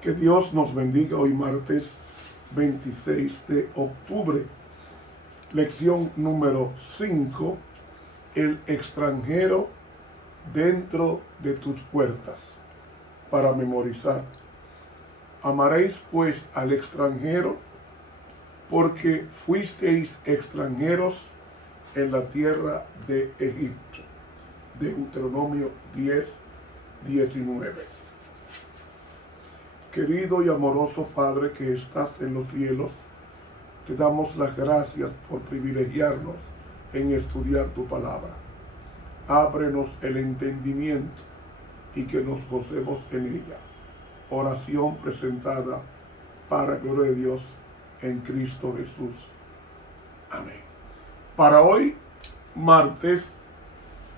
Que Dios nos bendiga hoy martes 26 de octubre. Lección número 5. El extranjero dentro de tus puertas. Para memorizar. Amaréis pues al extranjero, porque fuisteis extranjeros en la tierra de Egipto. Deuteronomio 10:19. Querido y amoroso Padre que estás en los cielos, te damos las gracias por privilegiarnos en estudiar tu palabra. Ábrenos el entendimiento y que nos gocemos en ella. Oración presentada para gloria de Dios en Cristo Jesús. Amén. Para hoy, martes,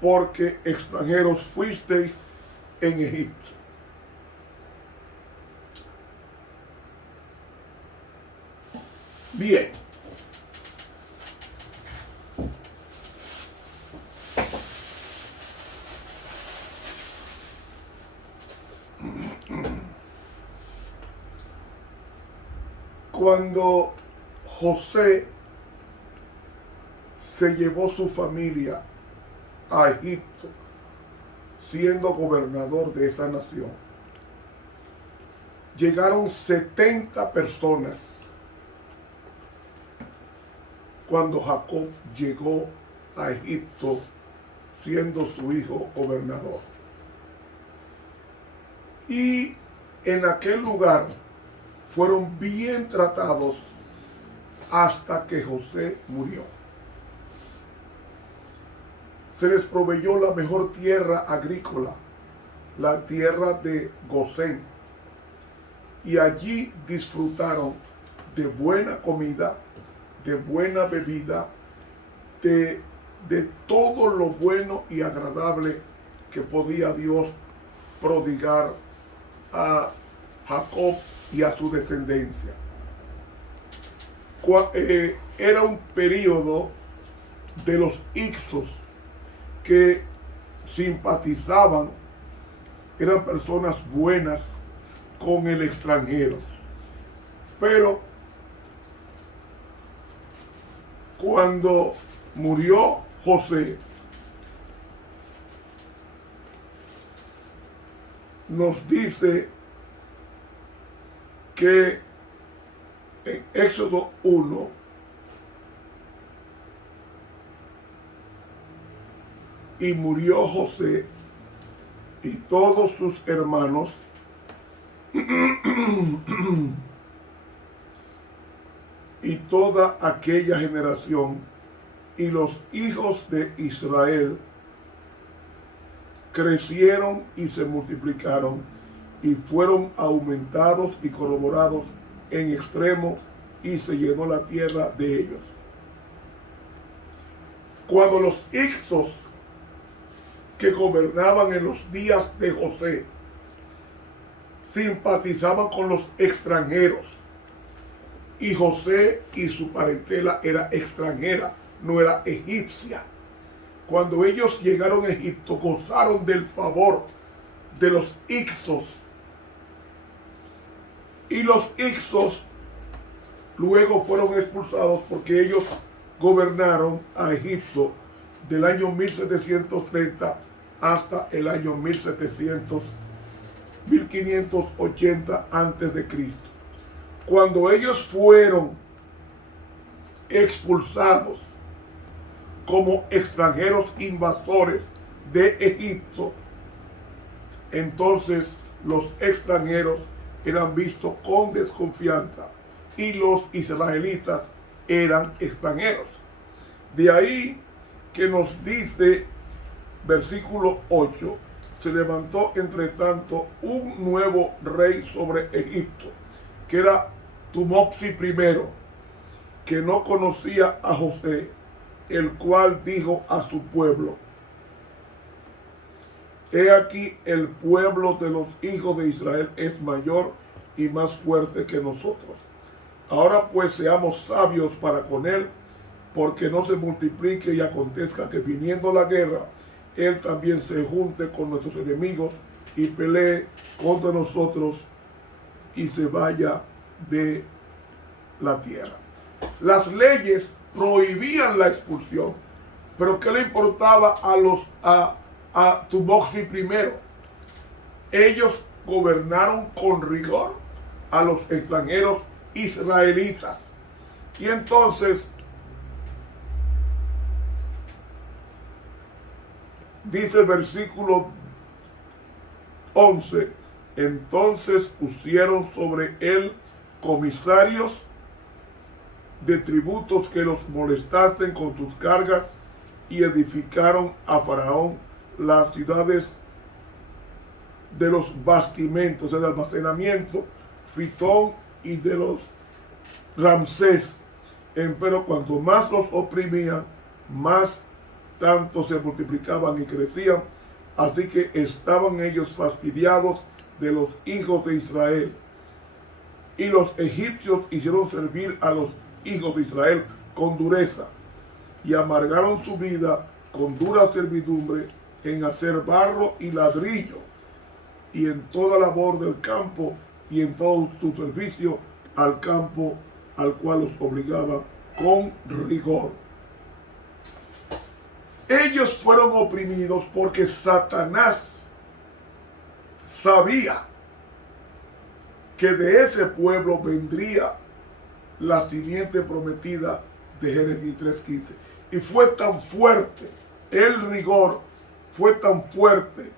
porque extranjeros fuisteis en Egipto. Bien. Cuando José se llevó su familia a Egipto, siendo gobernador de esa nación, llegaron 70 personas cuando Jacob llegó a Egipto, siendo su hijo gobernador. Y en aquel lugar fueron bien tratados hasta que José murió. Se les proveyó la mejor tierra agrícola, la tierra de Gosén, y allí disfrutaron de buena comida, de buena bebida, de todo lo bueno y agradable que podía Dios prodigar a Jacob y a su descendencia. Era un periodo de los Hicsos que simpatizaban, eran personas buenas con el extranjero. Pero cuando murió José, nos dice que en Éxodo 1, y murió José y todos sus hermanos y toda aquella generación, y los hijos de Israel crecieron y se multiplicaron y fueron aumentados y corroborados en extremo, y se llenó la tierra de ellos. Cuando los Hicsos que gobernaban en los días de José simpatizaban con los extranjeros, y José y su parentela era extranjera, no era egipcia. Cuando ellos llegaron a Egipto, gozaron del favor de los Hicsos. Y los Hicsos luego fueron expulsados porque ellos gobernaron a Egipto del año 1730 hasta el año 1580 antes de Cristo. Cuando ellos fueron expulsados como extranjeros invasores de Egipto, entonces los extranjeros eran vistos con desconfianza y los israelitas eran extranjeros. De ahí que nos dice versículo 8, se levantó entre tanto un nuevo rey sobre Egipto, que era Tumopsi I, que no conocía a José, el cual dijo a su pueblo: he aquí el pueblo de los hijos de Israel es mayor y más fuerte que nosotros. Ahora pues seamos sabios para con él, porque no se multiplique y acontezca que viniendo la guerra, él también se junte con nuestros enemigos y pelee contra nosotros y se vaya de la tierra. Las leyes prohibían la expulsión, pero ¿qué le importaba a Tumoxi primero? Ellos gobernaron con rigor a los extranjeros israelitas. Y entonces dice el versículo 11, entonces pusieron sobre él comisarios de tributos que los molestasen con sus cargas y edificaron a Faraón las ciudades de los bastimentos, de almacenamiento, Fitón y de los Ramsés. Pero cuanto más los oprimían, más tanto se multiplicaban y crecían. Así que estaban ellos fastidiados de los hijos de Israel. Y los egipcios hicieron servir a los hijos de Israel con dureza y amargaron su vida con dura servidumbre en hacer barro y ladrillo y en toda labor del campo y en todo su servicio al campo, al cual los obligaban con rigor. Ellos fueron oprimidos porque Satanás sabía que de ese pueblo vendría la simiente prometida de Génesis 3:15. Y fue tan fuerte, el rigor fue tan fuerte,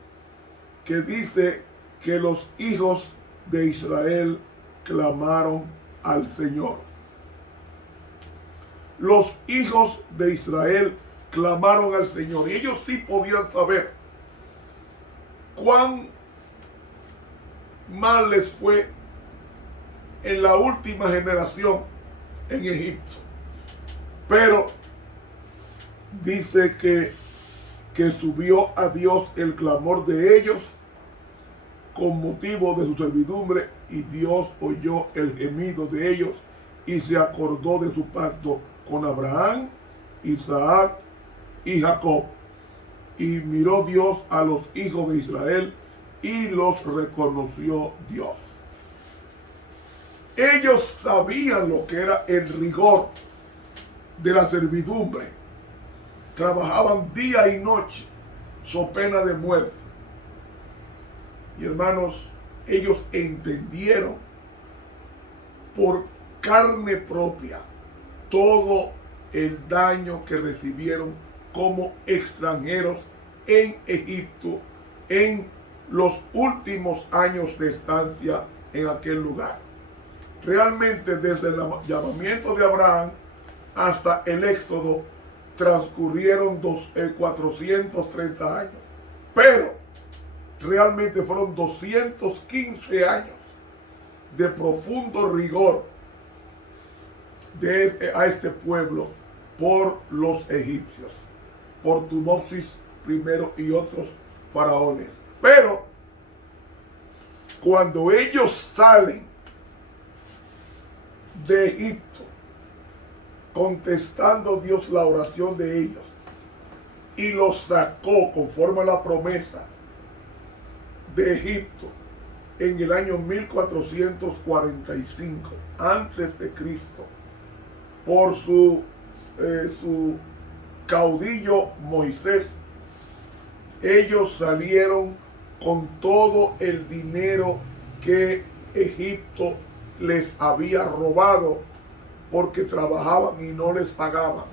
que dice que los hijos de Israel clamaron al Señor. Los hijos de Israel clamaron al Señor. Y ellos sí podían saber cuán mal les fue en la última generación en Egipto. Pero dice que subió a Dios el clamor de ellos con motivo de su servidumbre, y Dios oyó el gemido de ellos y se acordó de su pacto con Abraham, Isaac y Jacob. Y miró Dios a los hijos de Israel y los reconoció Dios. Ellos sabían lo que era el rigor de la servidumbre. Trabajaban día y noche, so pena de muerte. Y hermanos, ellos entendieron por carne propia todo el daño que recibieron como extranjeros en Egipto en los últimos años de estancia en aquel lugar. Realmente desde el llamamiento de Abraham hasta el éxodo transcurrieron 430 años, pero realmente fueron 215 años de profundo rigor a este pueblo por los egipcios, por Tutmosis primero y otros faraones. Pero cuando ellos salen de Egipto, contestando Dios la oración de ellos, y los sacó conforme a la promesa de Egipto en el año 1445 antes de Cristo, por su caudillo Moisés. Ellos salieron con todo el dinero que Egipto les había robado, porque trabajaban y no les pagaban.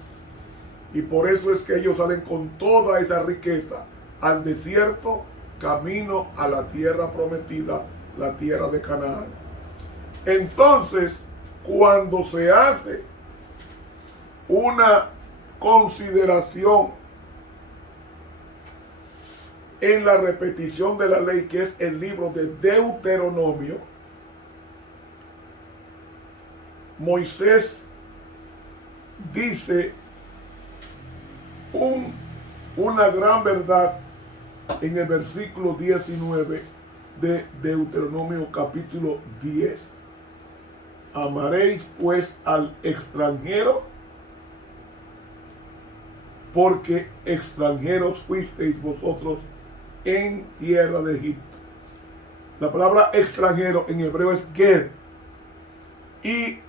Y por eso es que ellos salen con toda esa riqueza al desierto, camino a la tierra prometida, la tierra de Canaán. Entonces, cuando se hace una consideración en la repetición de la ley, que es el libro de Deuteronomio, Moisés dice una gran verdad en el versículo 19 de Deuteronomio capítulo 10. Amaréis pues al extranjero porque extranjeros fuisteis vosotros en tierra de Egipto. La palabra extranjero en hebreo es ger, y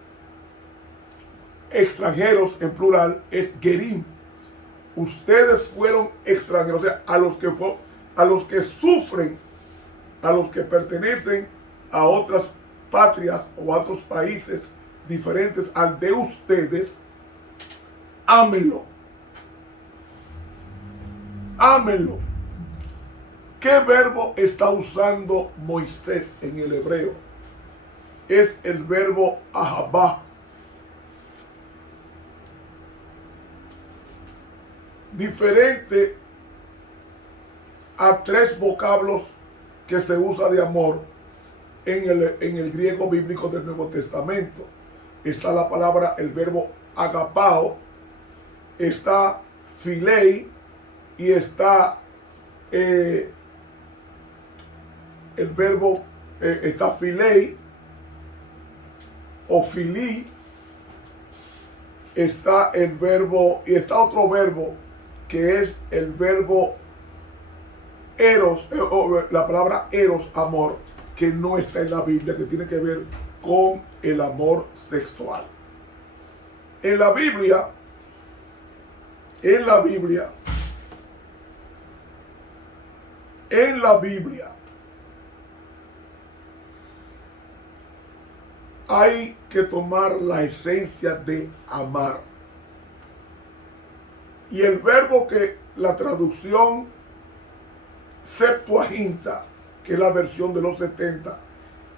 extranjeros en plural es gerim. Ustedes fueron extranjeros, o sea, a los que sufren, a los que pertenecen a otras patrias o a otros países diferentes al de ustedes, ámenlo. Ámenlo. ¿Qué verbo está usando Moisés en el hebreo? Es el verbo ahabá. Diferente a tres vocablos que se usa de amor en el griego bíblico del Nuevo Testamento. Está la palabra, el verbo agapao, está filei y está el verbo, está filei o filí, está el verbo y está otro verbo que es el verbo eros, la palabra eros, amor, que no está en la Biblia, que tiene que ver con el amor sexual. En la Biblia hay que tomar la esencia de amar. Y el verbo que la traducción Septuaginta, que es la versión de los 70,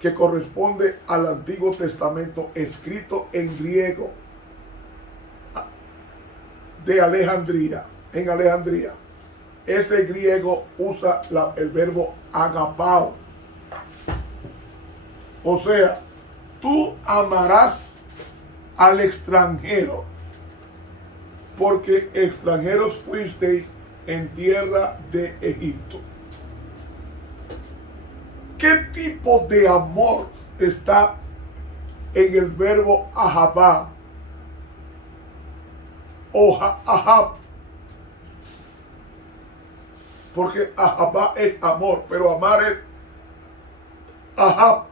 que corresponde al Antiguo Testamento escrito en griego de Alejandría, en Alejandría, ese griego usa el verbo agapao. O sea, tú amarás al extranjero, porque extranjeros fuisteis en tierra de Egipto. ¿Qué tipo de amor está en el verbo ahabá o ahab? Porque ahabá es amor, pero amar es ahab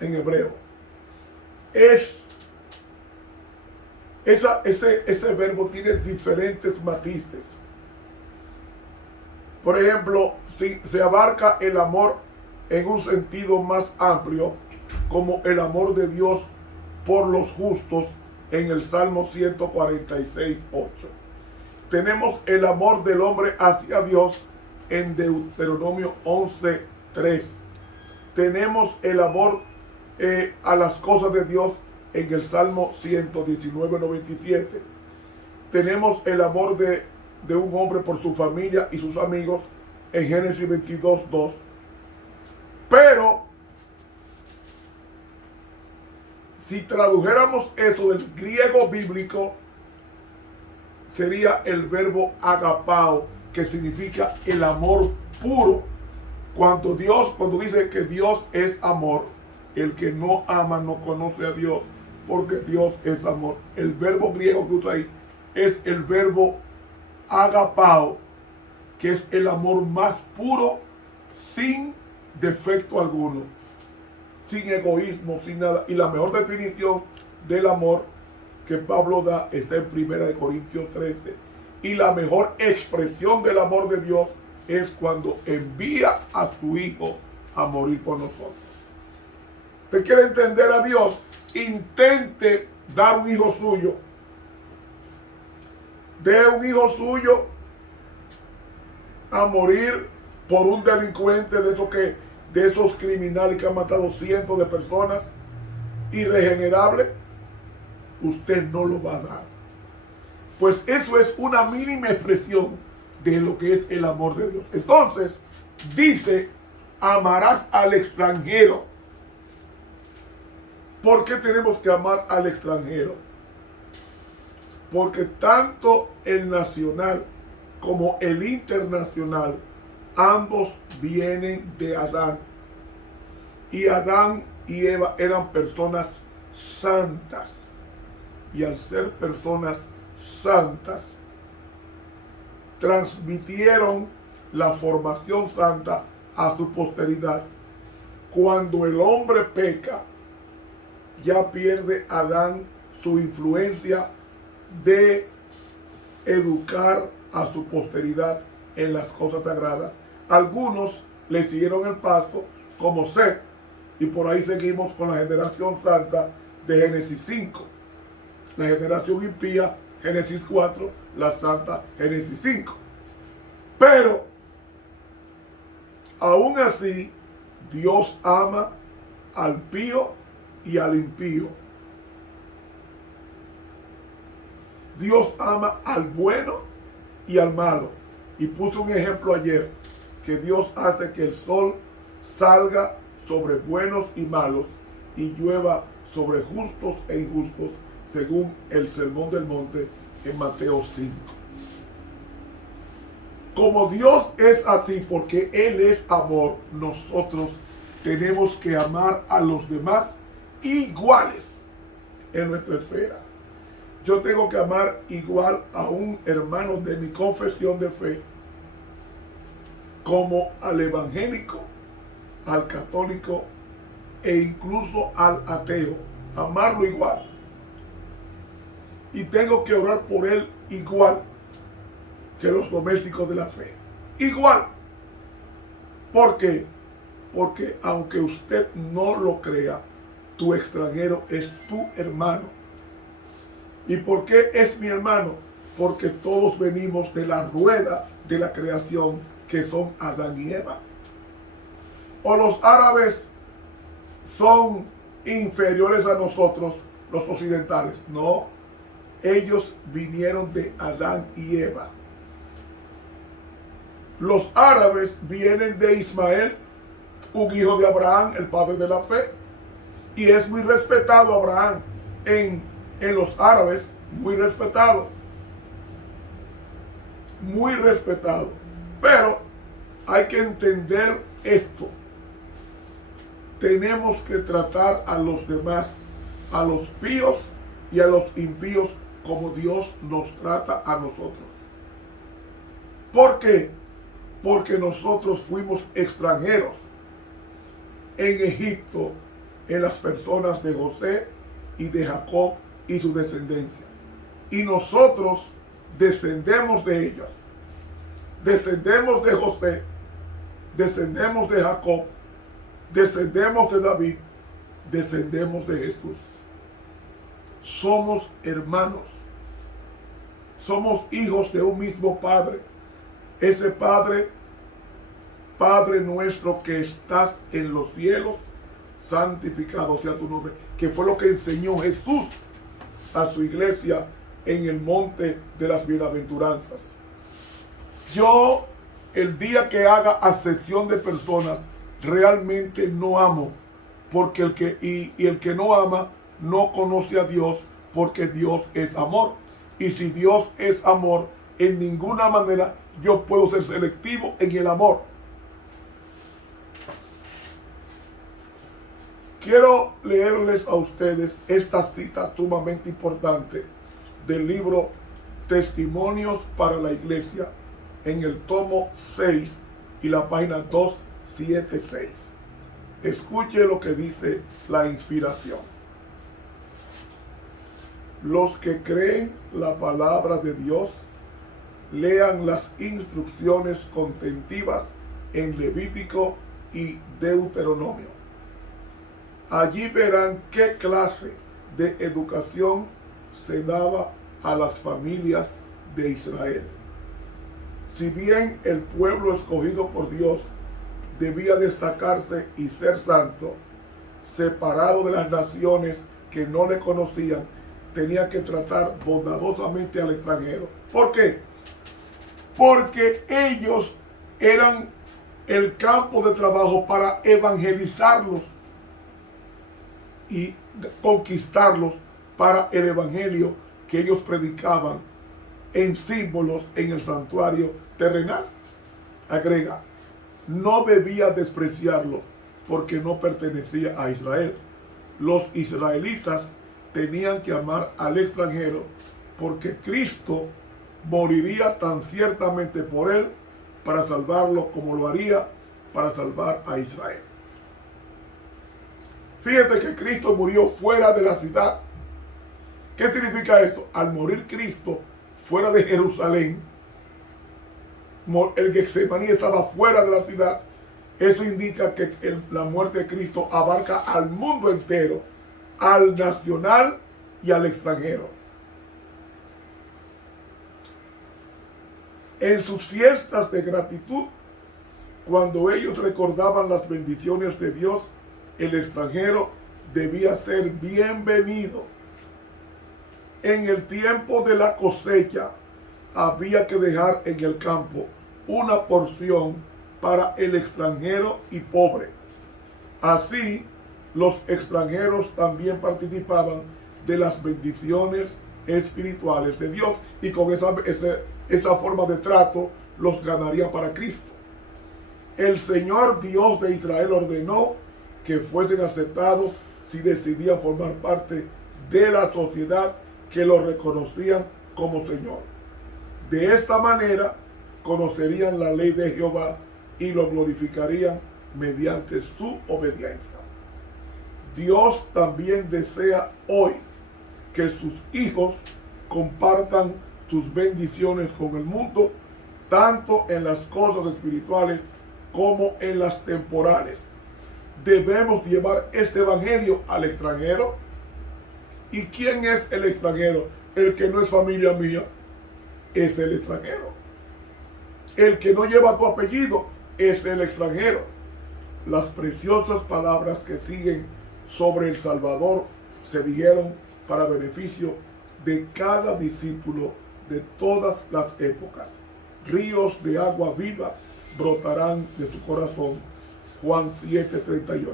en hebreo. Ese verbo tiene diferentes matices. Por ejemplo, si se abarca el amor en un sentido más amplio, como el amor de Dios por los justos en el Salmo 146:8. Tenemos el amor del hombre hacia Dios en Deuteronomio 11:3. Tenemos el amor a las cosas de Dios en el Salmo 119:97. Tenemos el amor de un hombre por su familia y sus amigos en Génesis 22:2. Pero si tradujéramos eso del griego bíblico, sería el verbo agapao, que significa el amor puro. Cuando dice que Dios es amor, el que no ama no conoce a Dios, porque Dios es amor. El verbo griego que usa ahí es el verbo agapao, que es el amor más puro, sin defecto alguno, sin egoísmo, sin nada. Y la mejor definición del amor que Pablo da está en 1 Corintios 13. Y la mejor expresión del amor de Dios es cuando envía a su Hijo a morir por nosotros. ¿Usted quiere entender a Dios? Intente dar un hijo suyo. De un hijo suyo a morir por un delincuente de esos criminales que han matado cientos de personas, irregenerable. Usted no lo va a dar. Pues eso es una mínima expresión de lo que es el amor de Dios. Entonces, dice, amarás al extranjero. ¿Por qué tenemos que amar al extranjero? Porque tanto el nacional como el internacional, ambos vienen de Adán. Y Adán y Eva eran personas santas. Y al ser personas santas, transmitieron la formación santa a su posteridad. Cuando el hombre peca, ya pierde Adán su influencia de educar a su posteridad en las cosas sagradas. Algunos le siguieron el paso, como Set, y por ahí seguimos con la generación santa de Génesis 5. La generación impía, Génesis 4, la santa, Génesis 5. Pero, aún así, Dios ama al pío y al impío. Dios ama al bueno y al malo. Y puse un ejemplo ayer, que Dios hace que el sol salga sobre buenos y malos y llueva sobre justos e injustos, según el Sermón del Monte en Mateo 5. Como Dios es así, porque Él es amor, nosotros tenemos que amar a los demás iguales en nuestra esfera. Yo tengo que amar igual a un hermano de mi confesión de fe, como al evangélico, al católico e incluso al ateo. Amarlo igual. Y tengo que orar por él igual que los domésticos de la fe. Igual. ¿Por qué? Porque aunque usted no lo crea, tu extranjero es tu hermano. ¿Y por qué es mi hermano? Porque todos venimos de la rueda de la creación, que son Adán y Eva. ¿O los árabes son inferiores a nosotros, los occidentales? No, ellos vinieron de Adán y Eva. Los árabes vienen de Ismael, un hijo de Abraham, el padre de la fe. Y es muy respetado Abraham en los árabes, muy respetado. Muy respetado. Pero hay que entender esto. Tenemos que tratar a los demás, a los píos y a los impíos, como Dios nos trata a nosotros. ¿Por qué? Porque nosotros fuimos extranjeros en Egipto, en las personas de José y de Jacob y su descendencia. Y nosotros descendemos de ellos. Descendemos de José, descendemos de Jacob, descendemos de David, descendemos de Jesús. Somos hermanos. Somos hijos de un mismo Padre. Ese Padre, Padre nuestro que estás en los cielos, santificado sea tu nombre, que fue lo que enseñó Jesús a su iglesia en el monte de las bienaventuranzas. Yo, el día que haga acepción de personas, realmente no amo, porque el que no ama no conoce a Dios, porque Dios es amor. Y si Dios es amor, en ninguna manera yo puedo ser selectivo en el amor. Quiero leerles a ustedes esta cita sumamente importante del libro Testimonios para la Iglesia, en el tomo 6 y la página 276. Escuche lo que dice la inspiración. Los que creen la palabra de Dios, lean las instrucciones contentivas en Levítico y Deuteronomio. Allí verán qué clase de educación se daba a las familias de Israel. Si bien el pueblo escogido por Dios debía destacarse y ser santo, separado de las naciones que no le conocían, tenía que tratar bondadosamente al extranjero. ¿Por qué? Porque ellos eran el campo de trabajo para evangelizarlos y conquistarlos para el evangelio que ellos predicaban en símbolos en el santuario terrenal. Agrega, no debía despreciarlo porque no pertenecía a Israel. Los israelitas tenían que amar al extranjero porque Cristo moriría tan ciertamente por él para salvarlo como lo haría para salvar a Israel. Fíjate que Cristo murió fuera de la ciudad. ¿Qué significa esto? Al morir Cristo fuera de Jerusalén, el Getsemaní estaba fuera de la ciudad. Eso indica que la muerte de Cristo abarca al mundo entero, al nacional y al extranjero. En sus fiestas de gratitud, cuando ellos recordaban las bendiciones de Dios, el extranjero debía ser bienvenido. En el tiempo de la cosecha, había que dejar en el campo una porción para el extranjero y pobre. Así, los extranjeros también participaban de las bendiciones espirituales de Dios, y con esa forma de trato los ganaría para Cristo. El Señor Dios de Israel ordenó que fuesen aceptados si decidían formar parte de la sociedad que lo reconocían como Señor. De esta manera conocerían la ley de Jehová y lo glorificarían mediante su obediencia. Dios también desea hoy que sus hijos compartan sus bendiciones con el mundo, tanto en las cosas espirituales como en las temporales. Debemos llevar este evangelio al extranjero. ¿Y quién es el extranjero? El que no es familia mía es el extranjero. El que no lleva tu apellido es el extranjero. Las preciosas palabras que siguen sobre el Salvador se dijeron para beneficio de cada discípulo de todas las épocas. Ríos de agua viva brotarán de su corazón. Juan 7:38.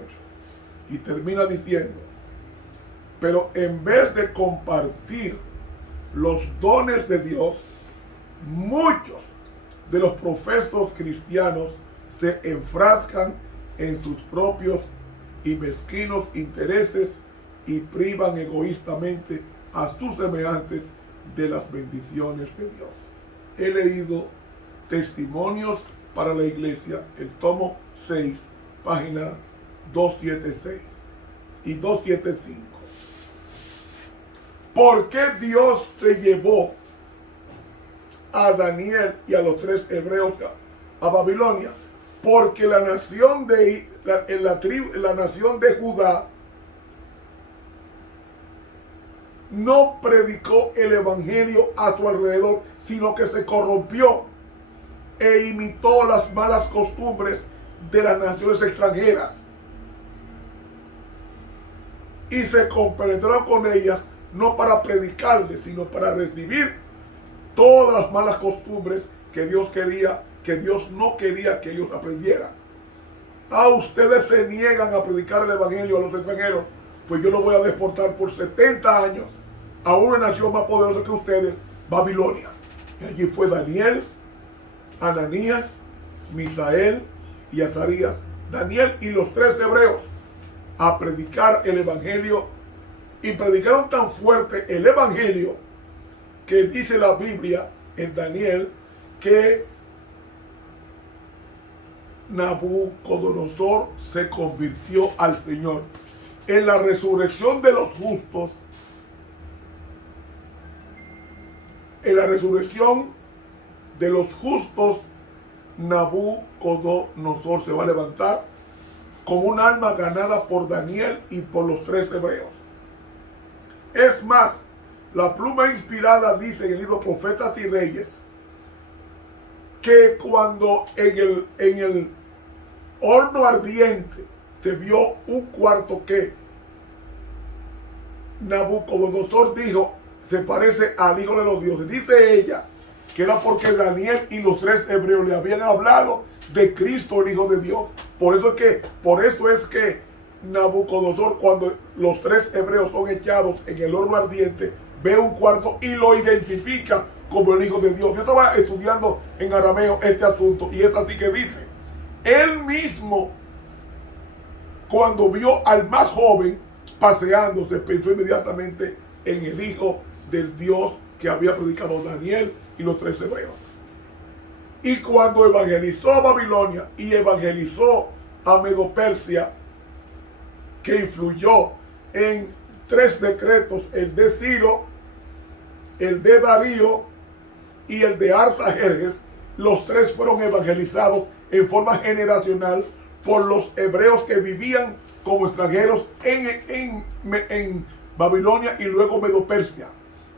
Y termina diciendo: pero en vez de compartir los dones de Dios, muchos de los profesos cristianos se enfrascan en sus propios y mezquinos intereses y privan egoístamente a sus semejantes de las bendiciones de Dios. He leído Testimonios para la Iglesia, el tomo 6, página 276 y 275. ¿Por qué Dios se llevó a Daniel y a los 3 hebreos a Babilonia? Porque la nación la nación de Judá no predicó el evangelio a su alrededor, sino que se corrompió e imitó las malas costumbres de las naciones extranjeras y se compenetraron con ellas, no para predicarles, sino para recibir todas las malas costumbres que Dios no quería que ellos aprendieran. Ustedes se niegan a predicar el evangelio a los extranjeros, pues yo los voy a deportar por 70 años a una nación más poderosa que ustedes, Babilonia. Y allí fue Daniel, Ananías, Misael y Azarías, Daniel y los 3 hebreos, a predicar el evangelio, y predicaron tan fuerte el evangelio que dice la Biblia en Daniel que Nabucodonosor se convirtió al Señor. En la resurrección de los justos, Nabucodonosor se va a levantar con un alma ganada por Daniel y por los 3 hebreos. Es más, la pluma inspirada dice en el libro Profetas y Reyes que cuando en el horno ardiente se vio un cuarto que Nabucodonosor dijo se parece al Hijo de los Dioses. Dice ella que era porque Daniel y los 3 hebreos le habían hablado de Cristo, el Hijo de Dios. Por eso es que Nabucodonosor, cuando los 3 hebreos son echados en el horno ardiente, ve un cuarto y lo identifica como el Hijo de Dios. Yo estaba estudiando en arameo este asunto y es así que dice: él mismo, cuando vio al más joven paseándose, pensó inmediatamente en el Hijo del Dios que había predicado Daniel y los 3 hebreos. Y cuando evangelizó a Babilonia y evangelizó a Medo-Persia, que influyó en 3 decretos, el de Ciro, el de Darío y el de Artajerjes, los 3 fueron evangelizados en forma generacional por los hebreos que vivían como extranjeros en Babilonia y luego Medo-Persia.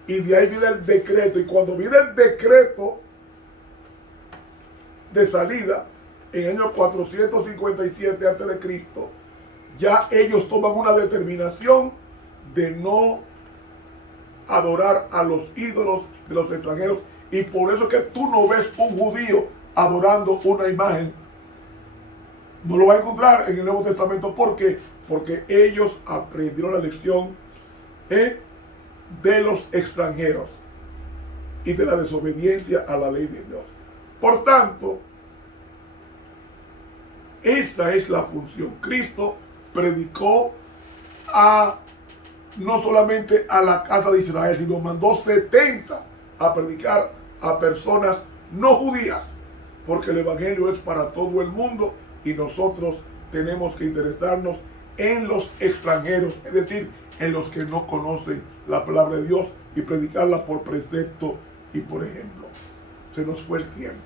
Y de ahí viene el decreto. Y cuando viene el decreto de salida, en el año 457 a.C., ya ellos toman una determinación de no adorar a los ídolos de los extranjeros. Y por eso es que tú no ves un judío adorando una imagen. No lo vas a encontrar en el Nuevo Testamento. ¿Por qué? Porque ellos aprendieron la lección de los extranjeros y de la desobediencia a la ley de Dios. Por tanto, esa es la función. Cristo predicó no solamente a la casa de Israel, sino mandó 70 a predicar a personas no judías, porque el evangelio es para todo el mundo y nosotros tenemos que interesarnos en los extranjeros, es decir, en los que no conocen la palabra de Dios, y predicarla por precepto y por ejemplo. Se nos fue el tiempo.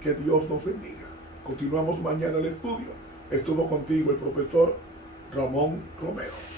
Que Dios nos bendiga. Continuamos mañana el estudio. Estuvo contigo el profesor Ramón Romero.